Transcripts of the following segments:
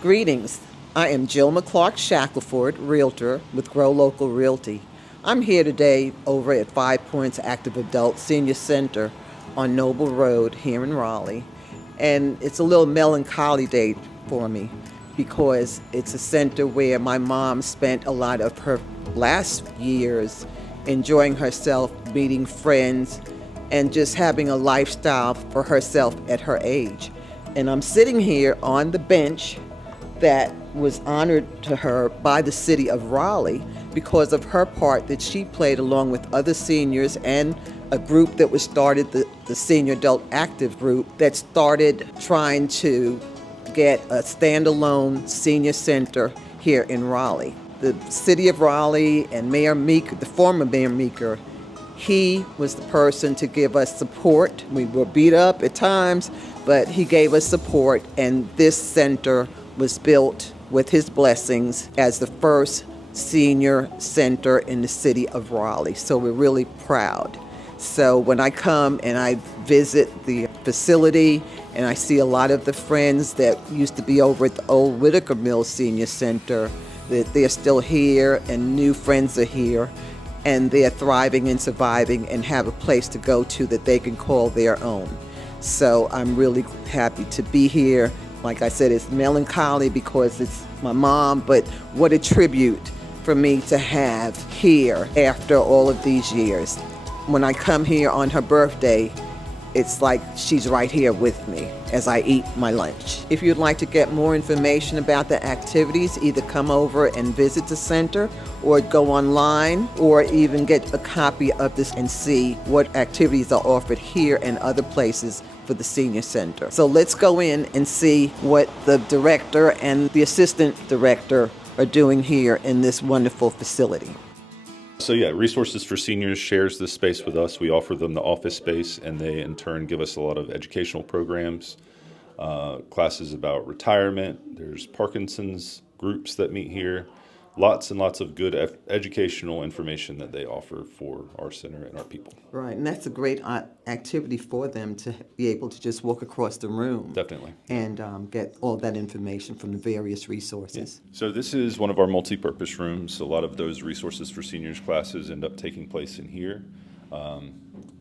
Greetings. I am Jill McClark-Shackelford, Realtor with Grow Local Realty. I'm here today over at Five Points Active Adult Senior Center on Noble Road here in Raleigh. And it's a little melancholy day for me because it's a center where my mom spent a lot of her last years enjoying herself, meeting friends, and just having a lifestyle for herself at her age. And I'm sitting here on the bench that was honored to her by the city of Raleigh because of her part that she played along with other seniors and a group that was started, the Senior Adult Active Group, that started trying to get a standalone senior center here in Raleigh. The city of Raleigh and Mayor Meeker, the former Mayor Meeker, he was the person to give us support. We were beat up at times, but he gave us support, and this center was built with his blessings as the first senior center in the city of Raleigh. So we're really proud. So when I come and I visit the facility and I see a lot of the friends that used to be over at the old Whitaker Mills Senior Center, that they're still here and new friends are here and they're thriving and surviving and have a place to go to that they can call their own. So I'm really happy to be here. Like I said, it's melancholy because it's my mom, but what a tribute for me to have here after all of these years. When I come here on her birthday, it's like she's right here with me as I eat my lunch. If you'd like to get more information about the activities, either come over and visit the center or go online or even get a copy of this and see what activities are offered here and other places for the senior center. So let's go in and see what the director and the assistant director are doing here in this wonderful facility. So Resources for Seniors shares this space with us. We offer them the office space, and they in turn give us a lot of educational programs, classes about retirement. There's Parkinson's groups that meet here. Lots and lots of good educational information that they offer for our center and our people. Right, and that's a great activity for them to be able to just walk across the room. Definitely. And get all that information from the various resources. Yeah. So this is one of our multi-purpose rooms. A lot of those Resources for Seniors classes end up taking place in here.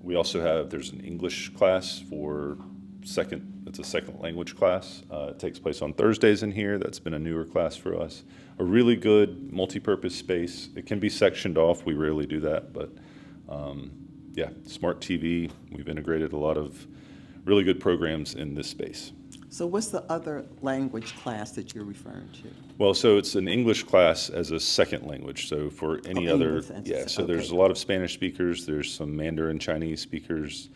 We also have, there's an English class for it's a second language class. It takes place on Thursdays in here. That's been a newer class for us. A really good multi-purpose space. It can be sectioned off. We rarely do that, but smart TV. We've integrated a lot of really good programs in this space. So what's the other language class that you're referring to? Well, so it's an English class as a second language. So for any other, there's a lot of Spanish speakers. There's some Mandarin Chinese speakers.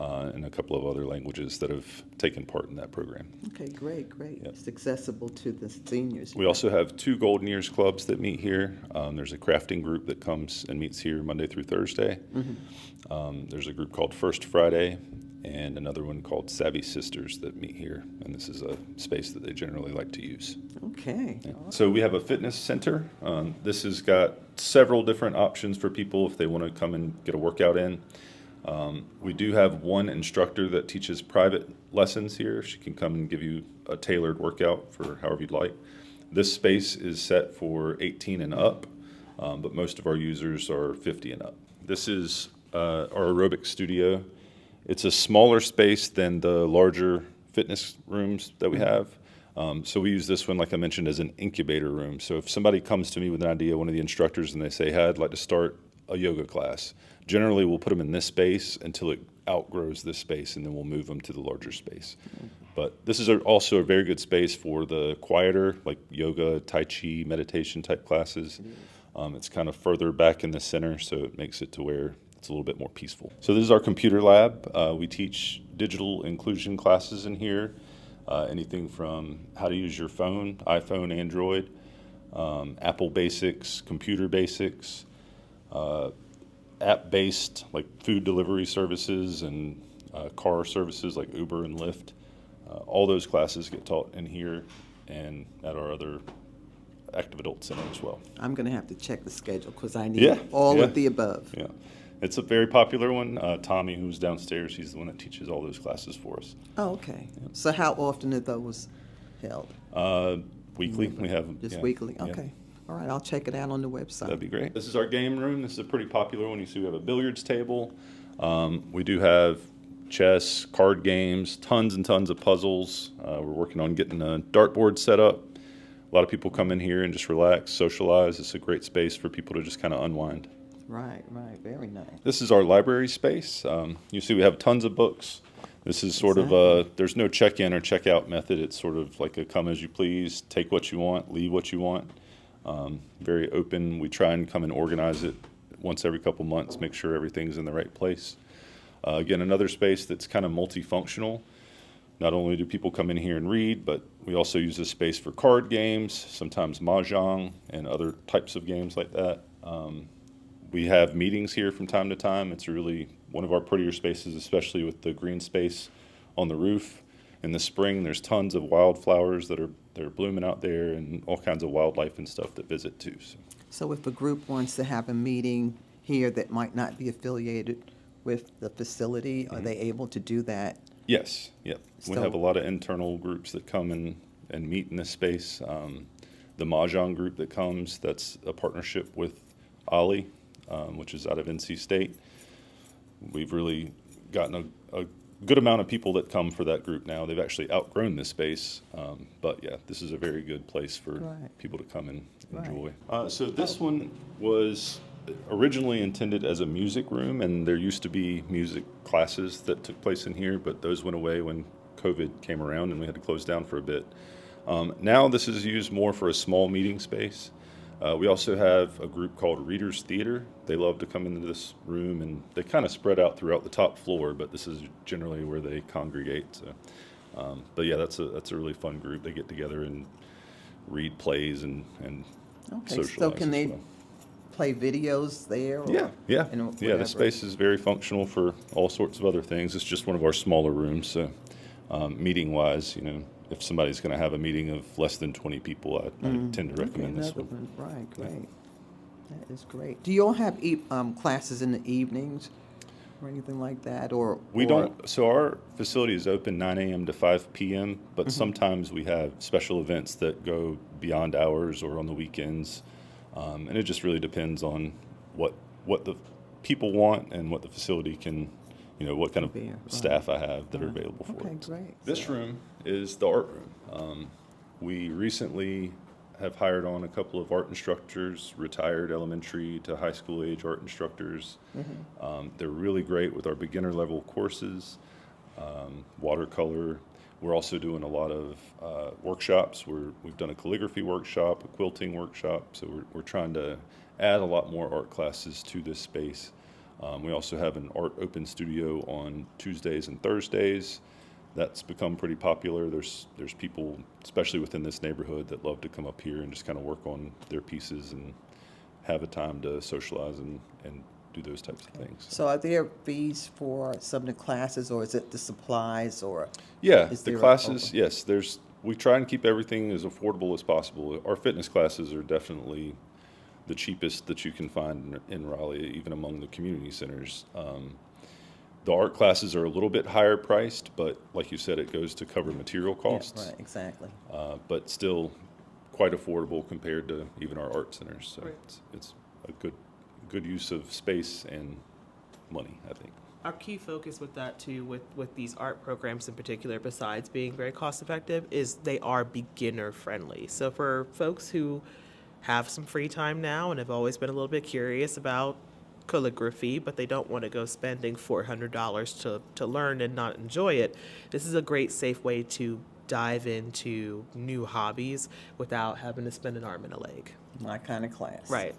And a couple of other languages that have taken part in that program. Okay, great. Yep. It's accessible to the seniors. We also have 2 Golden Years clubs that meet here. There's a crafting group that comes and meets here Monday through Thursday. Mm-hmm. There's a group called First Friday and another one called Savvy Sisters that meet here. And this is a space that they generally like to use. Okay. Yeah. So we have a fitness center. This has got several different options for people if they want to come and get a workout in. We do have one instructor that teaches private lessons here. She can come and give you a tailored workout for however you'd like. This space is set for 18 and up, but most of our users are 50 and up. This is our aerobics studio. It's a smaller space than the larger fitness rooms that we have. So we use this one, like I mentioned, as an incubator room. So if somebody comes to me with an idea, one of the instructors, and they say, hey, I'd like to start a yoga class. Generally, we'll put them in this space until it outgrows this space, and then we'll move them to the larger space. But this is also a very good space for the quieter, like yoga, Tai Chi, meditation type classes. It's kind of further back in the center, so it makes it to where it's a little bit more peaceful. So this is our computer lab. We teach digital inclusion classes in here, anything from how to use your phone, iPhone, Android, Apple basics, computer basics, app-based like food delivery services and car services like Uber and Lyft. All those classes get taught in here and at our other active adult center as well. I'm going to have to check the schedule because I need all of the above. Yeah, it's a very popular one. Tommy, who's downstairs, he's the one that teaches all those classes for us. Oh, okay. Yeah. So how often are those held? weekly. We have them. Just yeah, weekly? yeah. Okay. All right, I'll check it out on the website. That'd be great. This is our game room. This is a pretty popular one. You see we have a billiards table. We do have chess, card games, tons and tons of puzzles. We're working on getting a dartboard set up. A lot of people come in here and just relax, socialize. It's a great space for people to just kind of unwind. Right, very nice. This is our library space. You see we have tons of books. This is sort of there's no check-in or check-out method. It's sort of like a come as you please, take what you want, leave what you want. Very open. We try and come and organize it once every couple months, make sure everything's in the right place. Again, another space that's kind of multifunctional. Not only do people come in here and read, but we also use this space for card games, sometimes mahjong and other types of games like that. We have meetings here from time to time. It's really one of our prettier spaces, especially with the green space on the roof. In the spring, there's tons of wildflowers that are blooming out there, and all kinds of wildlife and stuff that visit too. So if a group wants to have a meeting here that might not be affiliated with the facility, are they able to do that? Yes, yep. We So- have a lot of internal groups that come and meet in this space. The mahjong group that comes, that's a partnership with Ollie, which is out of NC State. We've really gotten a good amount of people that come for that group now. They've actually outgrown this space, but yeah, this is a very good place for Right. people to come and Right. enjoy. So this one was originally intended as a music room, and there used to be music classes that took place in here, but those went away when COVID came around and we had to close down for a bit. Now this is used more for a small meeting space. We also have a group called Readers Theater. They love to come into this room, and they kind of spread out throughout the top floor, but this is generally where they congregate. So, but yeah, that's a really fun group. They get together and read plays and Okay, socialize. so can as they well. play videos there? Or, Yeah. you know, Yeah, whatever? the space is very functional for all sorts of other things. It's just one of our smaller rooms. So, meeting-wise, if somebody's going to have a meeting of less than 20 people, I tend to recommend Okay, this another one. Right, great. That is great. Do you all have classes in the evenings or anything like that? We don't. So our facility is open 9 a.m. to 5 p.m., but Mm-hmm. sometimes we have special events that go beyond hours or on the weekends, and it just really depends on what the people want and what the facility can, what kind of Be, right. staff I have that are available for Okay, it. great. This room is the art room. We recently have hired on a couple of art instructors, retired elementary to high school age art instructors. They're really great with our beginner level courses, watercolor. We're also doing a lot of workshops. We've done a calligraphy workshop, a quilting workshop. So we're trying to add a lot more art classes to this space. We also have an art open studio on Tuesdays and Thursdays. That's become pretty popular. There's people, especially within this neighborhood, that love to come up here and just kind of work on their pieces and have a time to socialize and do those types of things. So are there fees for some of the classes, or is it the supplies, or? Yeah, Is the there a- classes, yes, we try and keep everything as affordable as possible. Our fitness classes are definitely the cheapest that you can find in Raleigh, even among the community centers. The art classes are a little bit higher priced, but like you said, it goes to cover material costs. Yeah, right, exactly. But still quite affordable compared to even our art centers. So Right. it's a good use of space and money, I think. Our key focus with that too, with these art programs in particular, besides being very cost effective, is they are beginner friendly. So for folks who have some free time now and have always been a little bit curious about calligraphy, but they don't want to go spending $400 to learn and not enjoy it, this is a great safe way to dive into new hobbies without having to spend an arm and a leg. My kind of class. Right.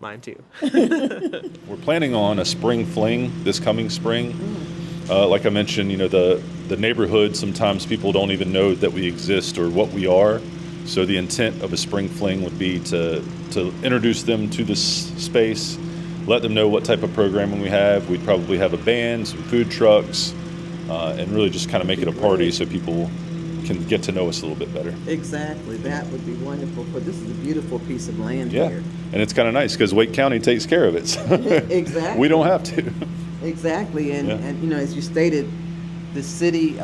Mine too. We're planning on a spring fling this coming spring. Like I mentioned, the neighborhood, sometimes people don't even know that we exist or what we are. So the intent of a spring fling would be to introduce them to this space, let them know what type of programming we have. We'd probably have a band, some food trucks, and really just kind of make it a party so people can get to know us a little bit better. Exactly, that would be wonderful, but this is a beautiful piece of land Yeah, here. and it's kind of nice because Wake County takes care of it. So Exactly. we don't have to. Exactly, and Yeah. as you stated, the city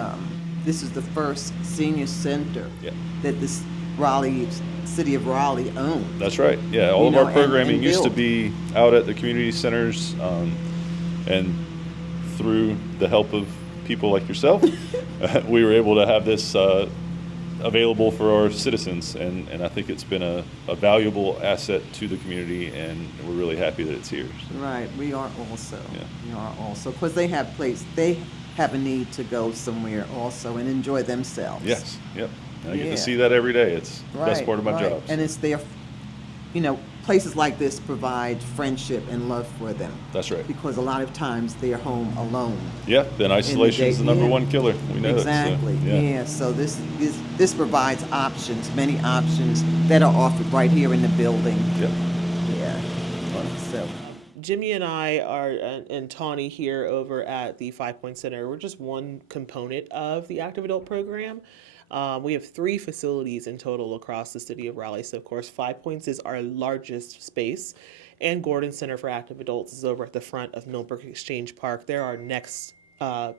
this is the first senior center Yeah. that this city of Raleigh owns. That's right. Yeah, all You of know, our programming and used to built. be out at the community centers, and through the help of people like yourself, we were able to have this available for our citizens, and I think it's been a valuable asset to the community, and we're really happy that it's here. So, Right, we are also. Yeah. We are also, because they have a need to go somewhere also and enjoy themselves. yes, yep. And I get Yeah. to see that every day. It's the best Right, part of my right. job. And it's their, places like this provide friendship and love for them. That's right. Because a lot of times they're home alone. Yeah, then isolation is the number yeah. one killer. We know Exactly. that. So, Yeah. So this provides options, many options that are offered right here in the building. Yep. Yeah. So. Jimmy and I are, and Tawny here over at the 5 Point Center, we're just one component of the active adult program. We have 3 facilities in total across the city of Raleigh. So, of course, 5 Points is our largest space, and Gordon Center for Active Adults is over at the front of Millbrook Exchange Park. They're our next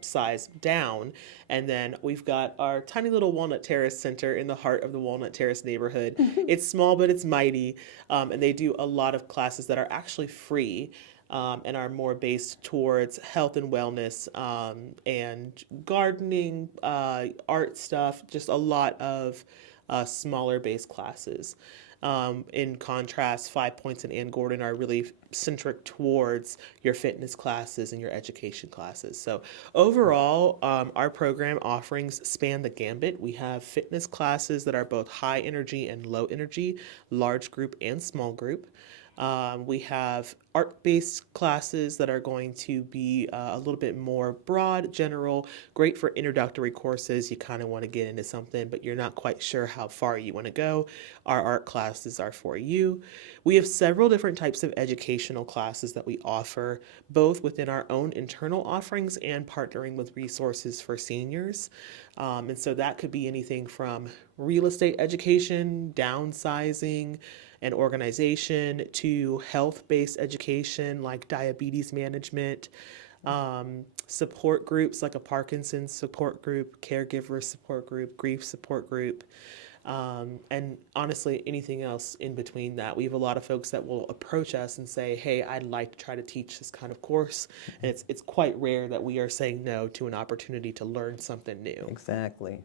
size down. And then we've got our tiny little Walnut Terrace Center in the heart of the Walnut Terrace neighborhood. It's small, but it's mighty. And they do a lot of classes that are actually free. And are more based towards health and wellness, and gardening, art stuff, just a lot of smaller based classes. In contrast, 5 Points and Ann Gordon are really centric towards your fitness classes and your education classes. So overall, our program offerings span the gambit. We have fitness classes that are both high energy and low energy, large group and small group. We have art-based classes that are going to be a little bit more broad, general, great for introductory courses. You kind of want to get into something, but you're not quite sure how far you want to go. Our art classes are for you. We have several different types of educational classes that we offer, both within our own internal offerings and partnering with resources for seniors. And so that could be anything from real estate education, downsizing, and organization, to health-based education like diabetes management, support groups like a Parkinson's support group, caregiver support group, grief support group, and honestly, anything else in between that. We have a lot of folks that will approach us and say, hey, I'd like to try to teach this kind of course. And it's quite rare that we are saying no to an opportunity to learn something new. Exactly.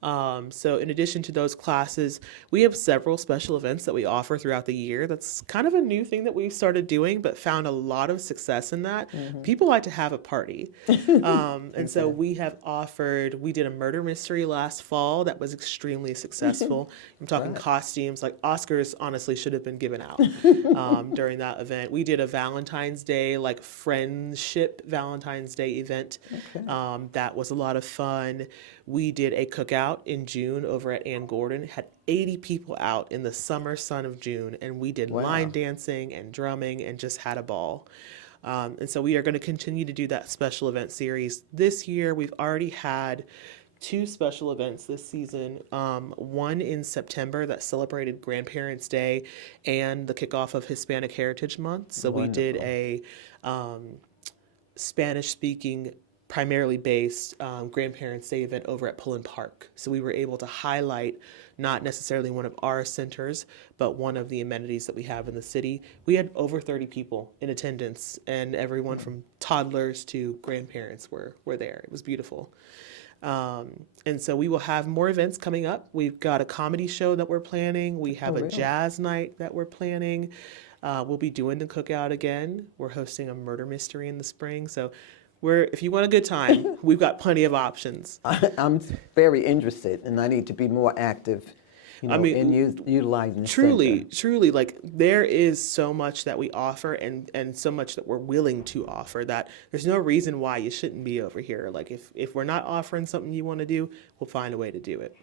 So in addition to those classes, we have several special events that we offer throughout the year. That's kind of a new thing that we've started doing, but found a lot of success in that. People like to have a party. And so we did a murder mystery last fall that was extremely successful. I'm talking costumes, like Oscars honestly should have been given out during that event. We did a Valentine's Day, like friendship Valentine's Day event. That was a lot of fun. We did a cookout in June over at Ann Gordon. Had 80 people out in the summer sun of June, and we did line dancing and drumming and just had a ball. And so we are going to continue to do that special event series. This year, we've already had 2 special events this season. One in September that celebrated Grandparents' Day and the kickoff of Hispanic Heritage Month. So we did a Spanish-speaking, primarily based Grandparents' Day event over at Pullen Park. So we were able to highlight not necessarily one of our centers, but one of the amenities that we have in the city. We had over 30 people in attendance, and everyone from toddlers to grandparents were there. It was beautiful. And so we will have more events coming up. We've got a comedy show that we're planning. We have a jazz night that we're planning. We'll be doing the cookout again. We're hosting a murder mystery in the spring. So if you want a good time, we've got plenty of options. I'm very interested, and I need to be more active, in utilizing the center. Truly, like there is so much that we offer and so much that we're willing to offer that there's no reason why you shouldn't be over here. Like if we're not offering something you want to do, we'll find a way to do it.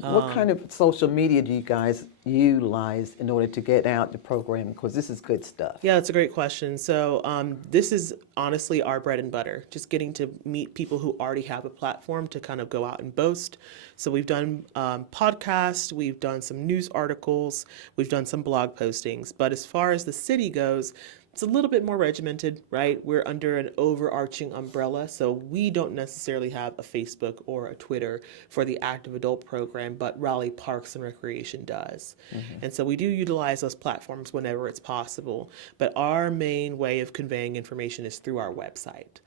What kind of social media do you guys utilize in order to get out the program? Because this is good stuff. Yeah, that's a great question. So this is honestly our bread and butter, just getting to meet people who already have a platform to kind of go out and boast. So we've done podcasts, we've done some news articles, we've done some blog postings. But as far as the city goes, It's a little bit more regimented, right? We're under an overarching umbrella, so we don't necessarily have a Facebook or a Twitter for the active adult program, but Raleigh Parks and Recreation does. And so we do utilize those platforms whenever it's possible, but our main way of conveying information is through our website.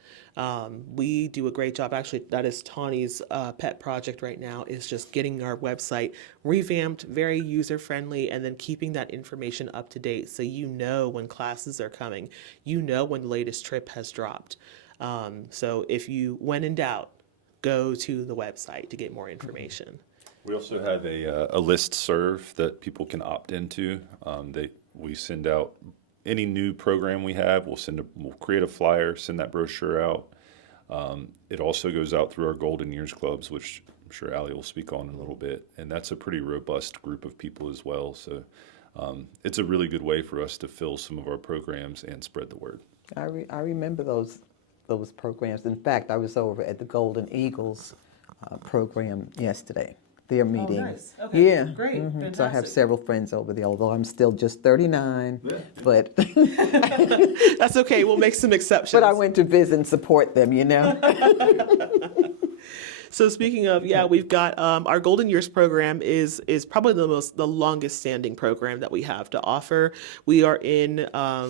We do a great job. Actually, that is Tawny's pet project right now, is just getting our website revamped, very user-friendly, and then keeping that information up to date so you know when classes are coming. You know when the latest trip has dropped. So if when in doubt, go to the website to get more information. We also have a list serve that people can opt into. We send out any new program we have. We'll create a flyer, send that brochure out. It also goes out through our Golden Years clubs, which I'm sure Allie will speak on in a little bit, and that's a pretty robust group of people as well. So it's a really good way for us to fill some of our programs and spread the word. I remember those programs. In fact, I was over at the Golden Eagles program yesterday. Their meeting. nice. Okay. Yeah. Great. So I have Fantastic. several friends over there, although I'm still just 39. But That's okay. We'll make some exceptions. but I went to visit and support them, you know. So speaking of, we've got our Golden Years program is probably the longest standing program that we have to offer. We are in, I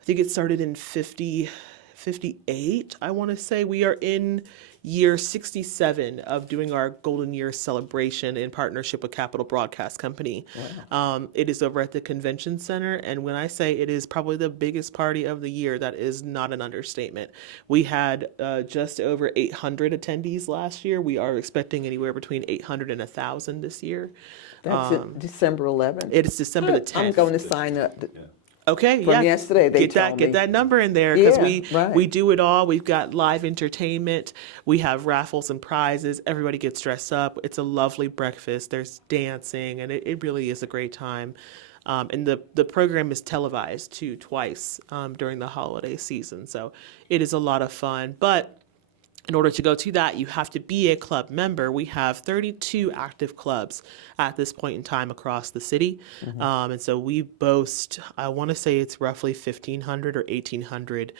think it started in 58, I want to say. We are in year 67 of doing our Golden Years celebration in partnership with Capital Broadcast Company. Wow. It is over at the Convention Center, and when I say it is probably the biggest party of the year, that is not an understatement. We had just over 800 attendees last year. We are expecting anywhere between 800 and 1,000 this year. That's it, December 11th. It is December the 10th. I'm going to sign up. Okay, From yesterday, they told me. Get that number in there, because Yeah, we right. do it all. We've got live entertainment. We have raffles and prizes. Everybody gets dressed up. It's a lovely breakfast. There's dancing, and it really is a great time. And the program is televised too, twice during the holiday season. So it is a lot of fun. But in order to go to that, you have to be a club member. We have 32 active clubs at this point in time across the city. And so we boast, I want to say it's roughly 1,500 or 1,800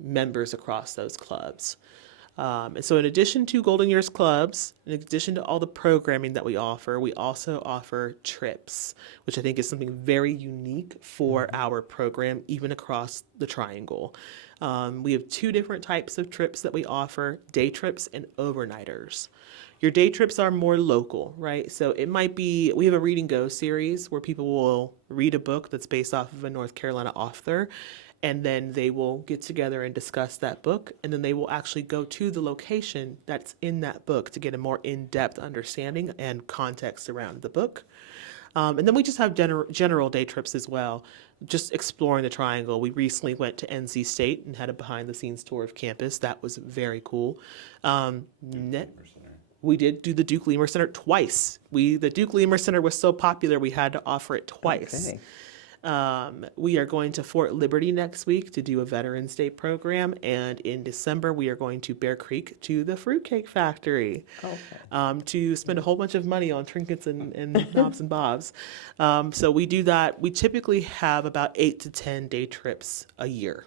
members across those clubs. And so in addition to Golden Years clubs, in addition to all the programming that we also offer trips, which I think is something very unique for our program, even across the Triangle. We have two different types of trips that we offer: day trips and overnighters. Your day trips are more local, right? So it might be, we have a Read and Go series where people will read a book that's based off of a North Carolina author, and then they will get together and discuss that book, and then they will actually go to the location that's in that book to get a more in-depth understanding and context around the book. And then we just have general day trips as well, just exploring the Triangle. We recently went to NC State and had a behind-the-scenes tour of campus. That was very cool. We did do the Duke Leamer Center twice. The Duke Leamer Center was so popular, we had to offer it twice. Okay. We are going to Fort Liberty next week to do a Veterans Day program, and in December we are going to Bear Creek to the Fruitcake Factory to spend a whole bunch of money on trinkets and knobs and bobs. So we do that. We typically have about 8 to 10 day trips a year.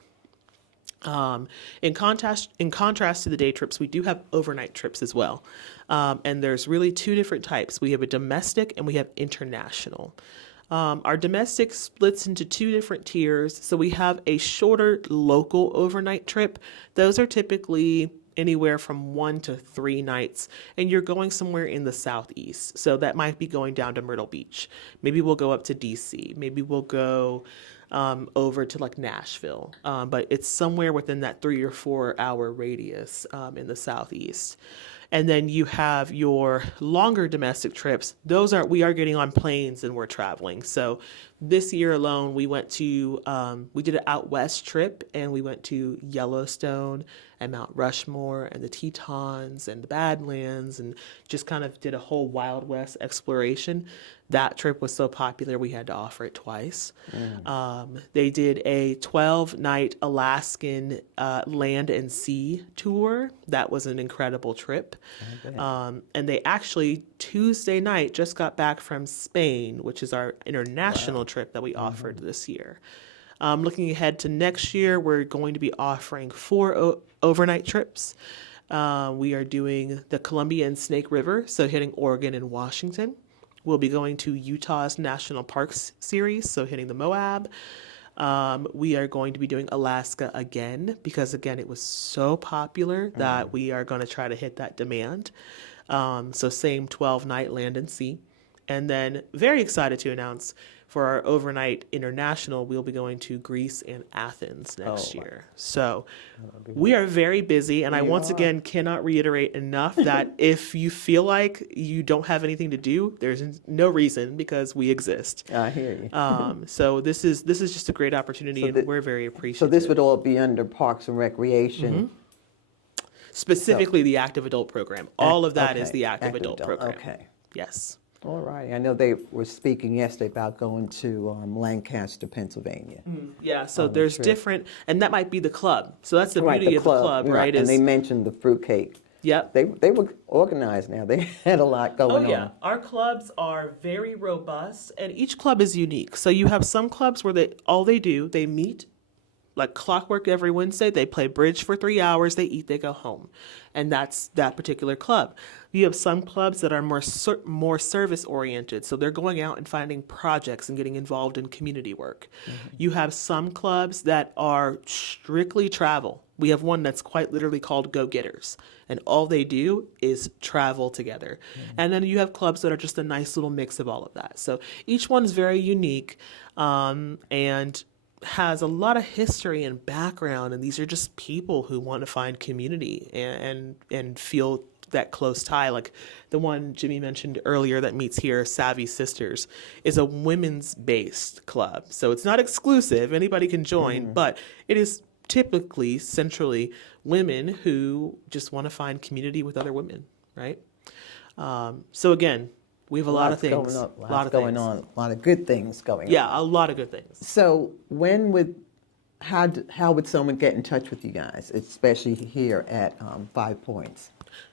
In contrast to the day trips, we do have overnight trips as well. And there's really two different types. We have a domestic and we have international. Our domestic splits into two different tiers. So we have a shorter local overnight trip. Those are typically anywhere from 1 to 3 nights, and you're going somewhere in the southeast. So that might be going down to Myrtle Beach. Maybe we'll go up to DC. Maybe we'll go over to like Nashville. But it's somewhere within that 3 or 4 hour radius in the southeast. And then you have your longer domestic trips. We are getting on planes and we're traveling. So this year alone, we went to, we did an out west trip, and we went to Yellowstone and Mount Rushmore and the Tetons and the Badlands, and just kind of did a whole Wild West exploration. That trip was so popular, we had to offer it twice. They did a 12-night Alaskan land and sea tour. That was an incredible trip. And they actually, Tuesday night, just got back from Spain, which is our international trip that we offered this year. Looking ahead to next year, we're going to be offering 4 overnight trips. We are doing the Columbia and Snake River, so hitting Oregon and Washington. We'll be going to Utah's National Parks series, so hitting the Moab. We are going to be doing Alaska again because, again, it was so popular that we are going to try to hit that demand. So same 12-night land and sea. And then very excited to announce for our overnight international, we'll be going to Greece and Athens next year. So we are very busy. And I once again cannot reiterate enough that if you feel like you don't have anything to do, there's no reason because we exist. I hear you. So this is just a great opportunity and we're very appreciative. So this would all be under Parks and Recreation. Specifically the active adult program. All of that is the active adult program. Okay. Yes. All right. I know they were speaking yesterday about going to Lancaster, Pennsylvania. Yeah, so there's trip. different, and that might be the club. So that's the Right, beauty of the club, right? And they mentioned the fruitcake. Yep. They were organized now. They had a lot going Oh yeah, on. our clubs are very robust, and each club is unique. So you have some clubs where they meet like clockwork every Wednesday. They play bridge for 3 hours. They eat. They go home, and that's that particular club. You have some clubs that are more service oriented. So they're going out and finding projects and getting involved in community work. You have some clubs that are strictly travel. We have one that's quite literally called Go Getters, and all they do is travel together. And then you have clubs that are just a nice little mix of all of that. So each one's very unique, and has a lot of history and background, and these are just people who want to find community and feel that close tie. Like the one Jimmy mentioned earlier that meets here, Savvy Sisters, is a women's based club. So it's not exclusive, anybody can join, but it is typically centrally women who just want to find community with other women, right? So again, we have a lot of things. A lot going on. A lot of good things going on. Yeah, a lot of good things. So how would someone get in touch with you guys, especially here at 5 Points?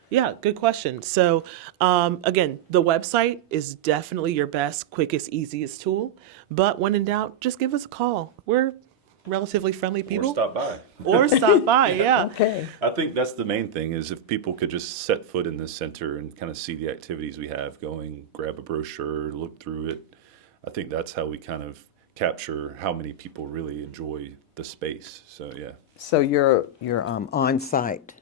Yeah, good question. So, again, the website is definitely your best, quickest, easiest tool. But when in doubt, just give us a call. We're relatively friendly people. Or stop by. Or stop by, yeah. Okay. I think that's the main thing is if people could just set foot in this center and kind of see the activities we have going, grab a brochure, look through it. I think that's how we kind of capture how many people really enjoy the space. So, yeah. So your on-site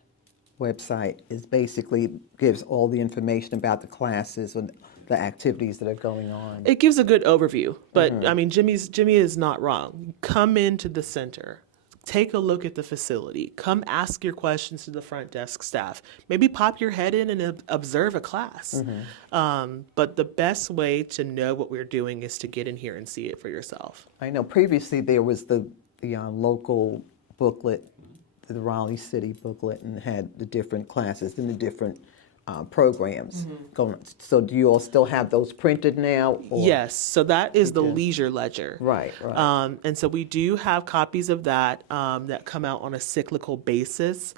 website is basically gives all the information about the classes and the activities that are going on. It gives a good overview, but I mean, Jimmy is not wrong. Come into the center, take a look at the facility, come ask your questions to the front desk staff. Maybe pop your head in and observe a class. But the best way to know what we're doing is to get in here and see it for yourself. I know previously there was the local booklet, the Raleigh City booklet, and had the different classes and the different programs going on. So do you all still have those printed now? Or? Yes, so that is the leisure ledger. Right, right. And so we do have copies of that that come out on a cyclical basis.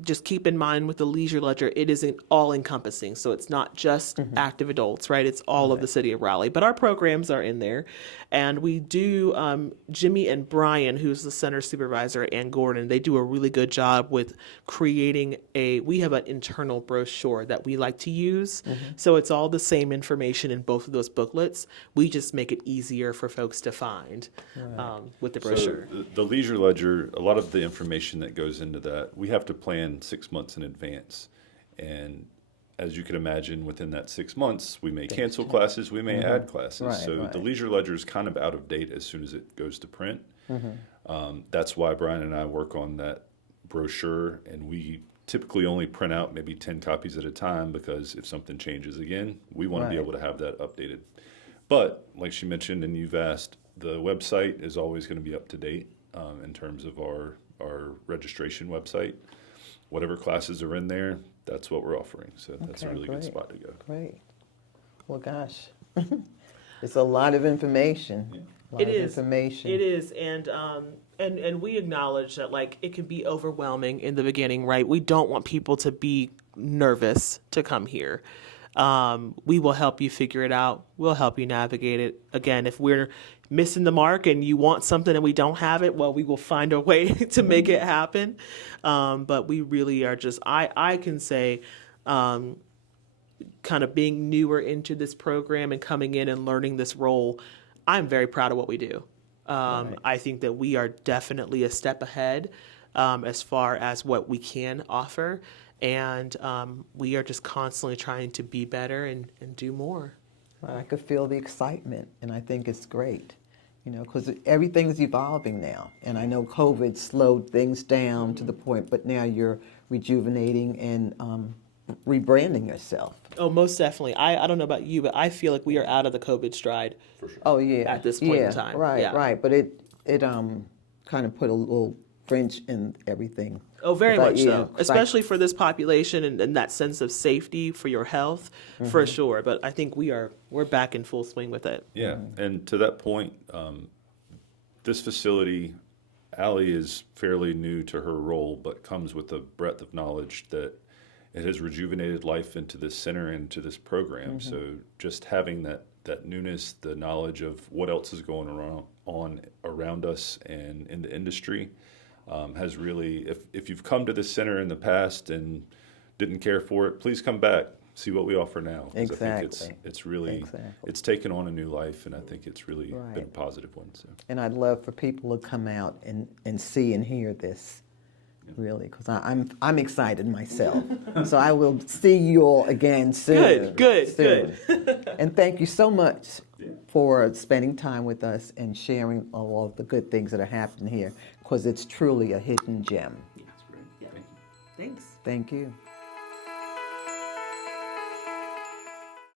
Just keep in mind with the leisure ledger, it isn't all encompassing. So it's not just active adults, right? It's all of the city of Raleigh. But our programs are in there. And we do, Jimmy and Brian, who's the center supervisor, and Gordon, they do a really good job with creating we have an internal brochure that we like to use. So it's all the same information in both of those booklets. We just make it easier for folks to find with the brochure. So the leisure ledger, a lot of the information that goes into that, we have to plan 6 months in advance. And as you can imagine, within that 6 months, we may cancel classes, we may add classes. Right, so right. the leisure ledger is kind of out of date as soon as it goes to print. That's why Brian and I work on that brochure, and we typically only print out maybe 10 copies at a time because if something changes again, we want to be Right. able to have that updated. But like she mentioned and you've asked, the website is always going to be up to date in terms of our registration website. Whatever classes are in there, that's what we're offering. So that's a Okay, really great. good spot to go. Great. Well, gosh, it's a lot of information. It is. Information. It is, and we acknowledge that like it can be overwhelming in the beginning, right? We don't want people to be nervous to come here. We will help you figure it out. We'll help you navigate it. Again, if we're missing the mark and you want something and we don't have it, well, we will find a way to make it happen. But we really are just, I can say, kind of being newer into this program and coming in and learning this role, I'm very proud of what we do. I think that we are definitely a step ahead as far as what we can offer. And we are just constantly trying to be better and do more. I could feel the excitement, and I think it's great, because everything's evolving now. And I know COVID slowed things down to the point, but now you're rejuvenating and rebranding yourself. Oh, most definitely. I don't know about you, but I feel like we are out of the COVID stride. For sure. Oh, yeah. At this point in time. Right, Yeah. right. But it kind of put a little wrench in everything. Oh, very But much yeah, so. 'cause Especially for this population and that sense of safety for your health, for sure. But I think we're back in full swing with it. Yeah, and to that point, this facility, Allie is fairly new to her role, but comes with a breadth of knowledge that it has rejuvenated life into this center and to this program. So just having that newness, the knowledge of what else is going on around us and in the industry, has really, if you've come to this center in the past and didn't care for it, please come back, see what we offer now. 'Cause Exactly. I think it's really, Exactly. it's taken on a new life, and I think it's really Right. been a positive one. So. And I'd love for people to come out and see and hear this, really, because I'm excited myself. So I will see you all again soon. Good. Soon. And thank you so much for spending time with us and sharing all of the good things that are happening here, because it's truly a hidden gem. Thanks. Thank you.